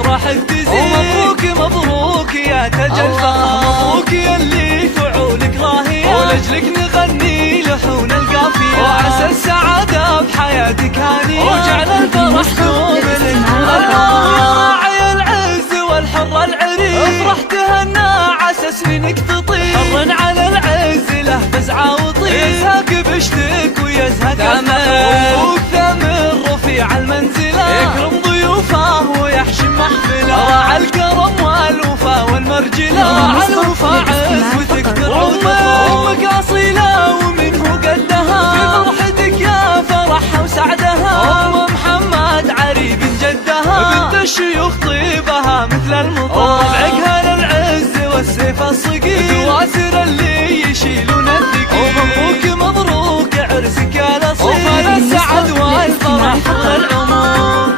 افراحك تزيد. ومبروك مبروك يا تاج الفخر، مبروك يلي فعولك راهية، ولجلك نغني لحون القافية، وعسى السعادة بحياتك هانية، وجعل الفرح دوم لك. الله يا راعي العز والحر العريق، افرح تهنى عسى سنينك تطير، حر على العز له فزعة وطير، يزهق بشتك ويزهق امل، وثامر رفيع المنزلة، يكرم ضيوفه ويحشم محفله، راعى الكرم والوفا والمرجله، راعى الوفا عزوتك ترعى. امك اصيله ومنه قدها، في فرحتك يا فرحها وسعدها، ام محمد عريق جدها، بنت الشيوخ طيبها مثل المطر، بعقها للعز والسيف الصقيل، تواسر اللي يشيلون الثقيل. ومبروك مبروك عرسك يا الاصيل، وفال السعد والفرح طول العمر.